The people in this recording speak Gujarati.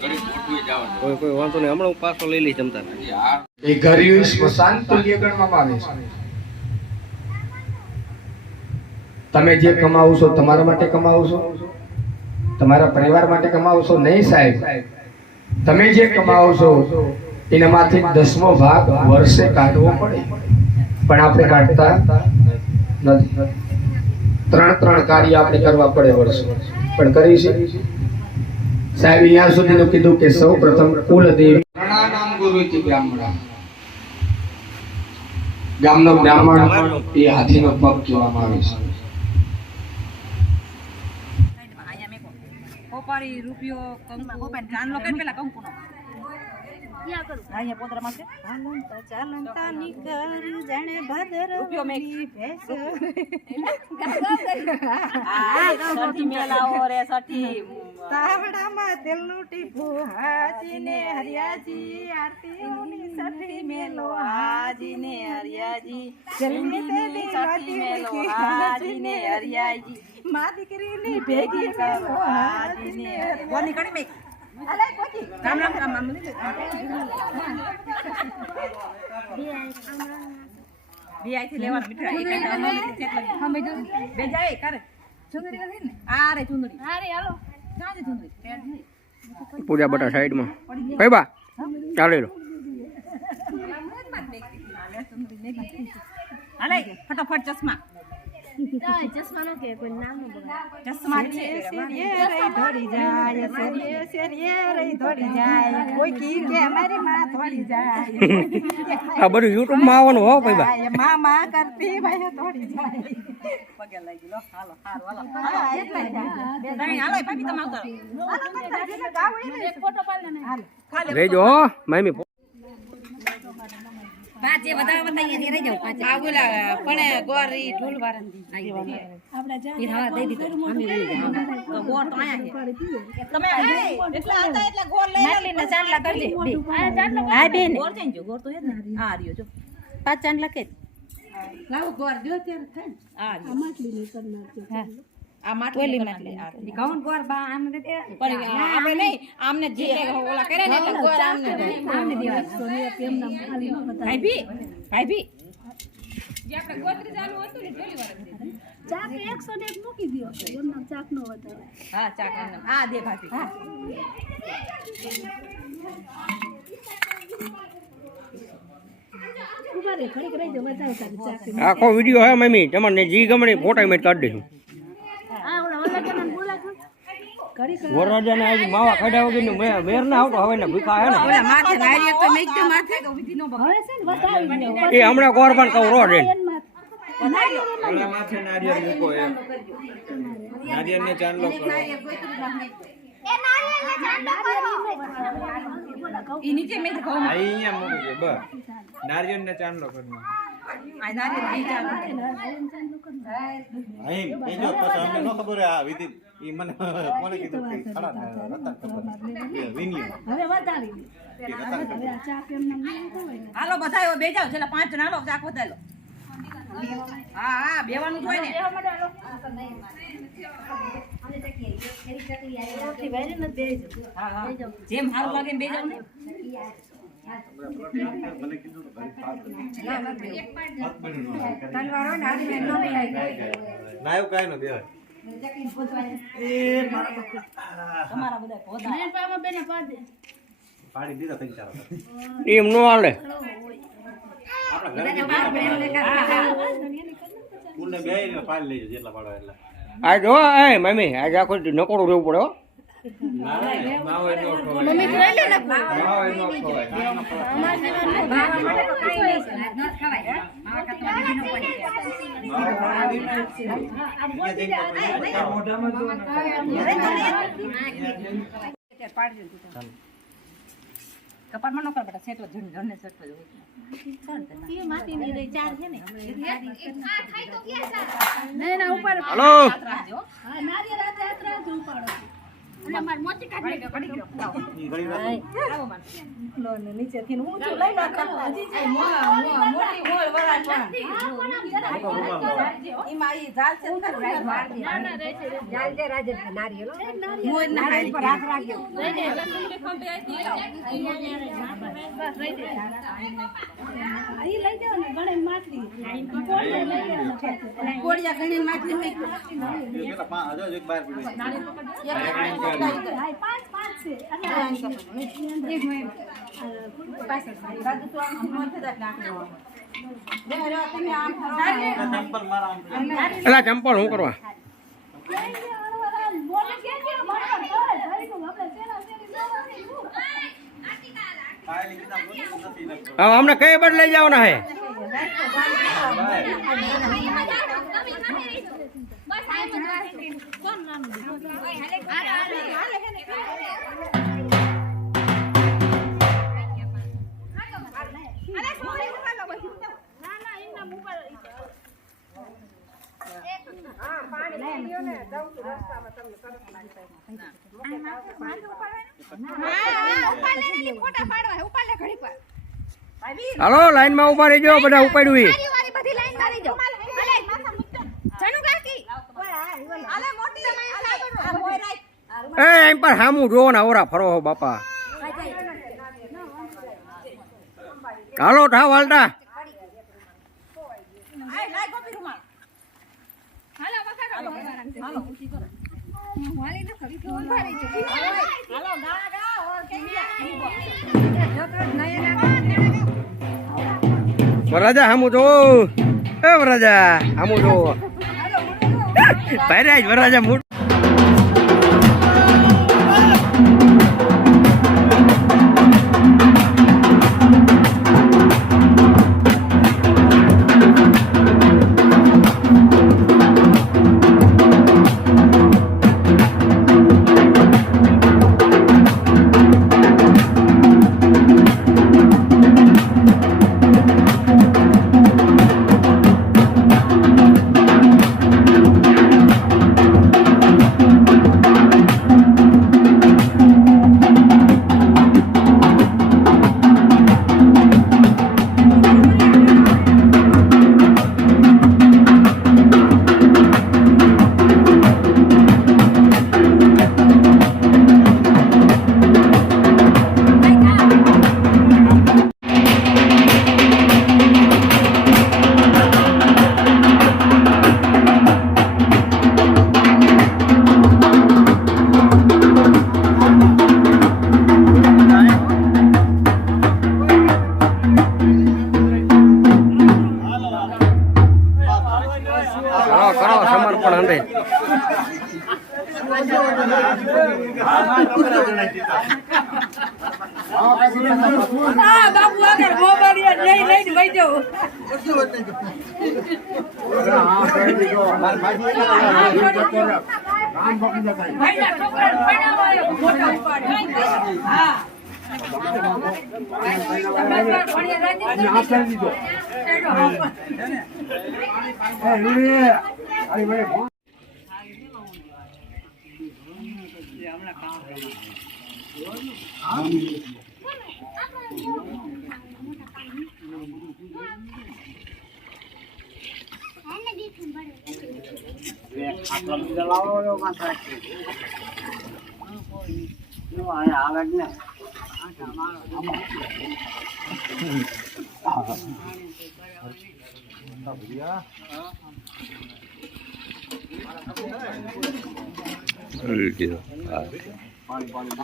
કોઈ વાંધો નહીં, હમણાં હું પાછો લઈ લઈશ જમતા. એ ઘરે સ્મશાન તુલ્ય ગણવામાં આવે છે. તમે જે કમાવો છો તમારા માટે કમાવો છો, તમારા પરિવાર માટે કમાવો છો નહીં સાહેબ. તમે જે કમાવો છો એનામાંથી 10મો ભાગ વર્ષે કાઢવો પડે, પણ આપણે કાઢતા નથી. 3 કાર્ય આપણે કરવા પડે વર્ષે, પણ કરી છે સાહેબ. અહીંયા સુધીનું કીધું કે સૌ પ્રથમ કુલદેવી નામ ગુરુ બ્રાહ્મણ. ગામનો બ્રાહ્મણ એ હાથીનો પગ કહેવામાં આવે છે. કોપારી રૂપિયો કંકુ જાન લો કે પેલા કંકુ નો ક્યાં કરું અહીંયા પોતરામાં છે હાલંતા ચાલંતા નીકળ જાણે ભાદર રૂપિયો મે ભેસ આ સઠી મેલાઓ રે સઠી તાવડામાં તેલનું ટીપું હાજીને હરિયાજી આરતી ની સઠી મેલો હાજીને હરિયાજી જલ્દી તેલી સઠી મેલો હાજીને હરિયાજી માં દીકરીની ભેગી કરો હાજીને કોની કડી મે અલે કોકી રામ રામ રામ રામ બીઆઈ થી લેવાના મીઠા હમે જો બે જાય કરે ચુંદડી નથી ને આ રે ચુંદડી આ રે હાલો કાજે ચુંદડી પૂજા બટા સાઈડમાં કઈ બા ચાલે લો હાલે ફટાફટ ચશ્મા ચશ્મા નો કે કોઈ નામ નો ચશ્મા છે સેરિયે રહી ધોડી જાય સેરિયે રહી ધોડી જાય કોઈ કી કે અમારી માં ધોડી જાય આ બધું YouTube માં આવવાનું હો ભાઈ બા. મામા કરતી ભાઈ ધોડી જાય પગે લાગી લો હાલો હાલો હાલો એટલે નહીં હાલો ભાભી તમે આવતા એક ફોટો પાડ ને હાલો રેજો હો મામી. પાંચે વધારે બતાઈએ રહી જાવ પાંચે આ બોલા પણ ગોરી ઢોલ વારંદી આપડા જા ઈ હવા દઈ દીધો અમે લઈ જાવ તો ગોર તો આયા છે તમે એટલા હતા એટલે ગોર લઈ માટલીના ચાંદલા કરજે આ ચાંદલા હા બેન ગોર જઈને જો ગોર તો હે ને આ રહ્યો જો 5 ચાંદલા કે લાવ ગોર જો ત્યારે થાય આ માટલી ની કરનાર છે હા આ માટલી માટલી ગાઉન ગોર બા આમ દે પણ આપણે નહીં આમને જે ઓલા કરે ને એટલે ગોર આમને દેવા સોનિયા કેમ નામ ખાલી નો બતા ભાઈ જે આપણે ગોત્રી ચાલુ હતું ને ઢોલી વાળા ચાક 101 મૂકી દિયો એમ નામ ચાક નો બતાવે હા ચાક નામ આ દે ભાભી હા ઉભા રે ખડી કરી જો બતાવ તારી ચાક આખો વિડિયો હે મમ્મી, તમને જી ગમણે ફોટા મેં કાઢ દઈશું. આ ઓલા ઓલા કે મને બોલા ખડી વરરાજાને આજ માવા કાઢ્યા વગર મેર ના આવતો હવે ને ભૂખા હે ને ઓલા માથે નારિયેળ તો મેક દે માથે તો વિધિ નો બગડે હવે છે ને બતાવી દો એ હમણાં કોરબાન કહું રો રે ઓલા માથે નારિયેળ મૂકો એમ નારિયેળને ચાંદલો કરો ઈ નીચે મેં તો કહું આ અહીંયા મૂકી દે બસ નારિયેળને ચાંદલો કરો આ નારિયેળ ઈ ચાલુ અહીં બીજો પછી અમને ન ખબર આ વિધિ ઈ મને કોણે કીધું કે ખરા રતન ખબર કે વિનિયો હવે બતાવી દે હવે આ ચાક એમ નામ નહીં હોય હાલો બધાય બે જાવ છેલ્લા 5 જણા હાલો ચાક બતાવી લો હા હા બેવાનું હોય ને હા હા જેમ સારું લાગે એમ બે જાવ ને મને કીધું તો ઘરે પાસ નાયો કાઈ ન બે તમારા બધા પોતા પાડી દીધા થઈ ચાલો એમ નો હાલે. કુલને બે ને પાડી લેજો જેટલા પાડો એટલે આજ હો એ મમ્મી આજ આખો નકોડું રહેવું પડે હો. માવો નો ખવાય મમ્મી જોઈ લે ને માવો નો ખવાય મોઢામાં જો કપાળમાં નો કર બેટા સેટો જણને સેટો જો એ માટી ની રહી ચાર છે ને ના ના ઉપર હાલો રાખજો હા નારિયેળ હાથે હાથ રાખજો ઉપાડો અને માર મોતી કાઢી ઈ ઘડી વાર લો ને નીચેથી ઊંચું લઈ લો મોટી હોળ વરાળ એમાં ઈ ઝાલ છે ને ઝાલ દે રાજે નારિયેળ મોર નારિયેળ પર હાથ રાખ્યો ઈ લઈ જાવ ને ગણે માછલી કોડિયા ગણે માછલી હોય પેલા પાંચ હજાર એક બાર પડી ચંપલ મારા એલા ચંપલ હું કરવા હવે અમને કઈ બાજુ લઈ જવાના હે હાલો લાઈન માં ઉભા રહેજો બધા ઉપાડ્યું એ એમ પર હામું જોવો ને ઓરા ફરો હો બાપા હાલો ઠાવ હાલતા વરરાજા હામું જો એ વરરાજા હામું જો ભાઈ વરરાજા મૂળ બાબુ આગળ ગોબરિયા લઈને વઈ જાવ પાણી પાણી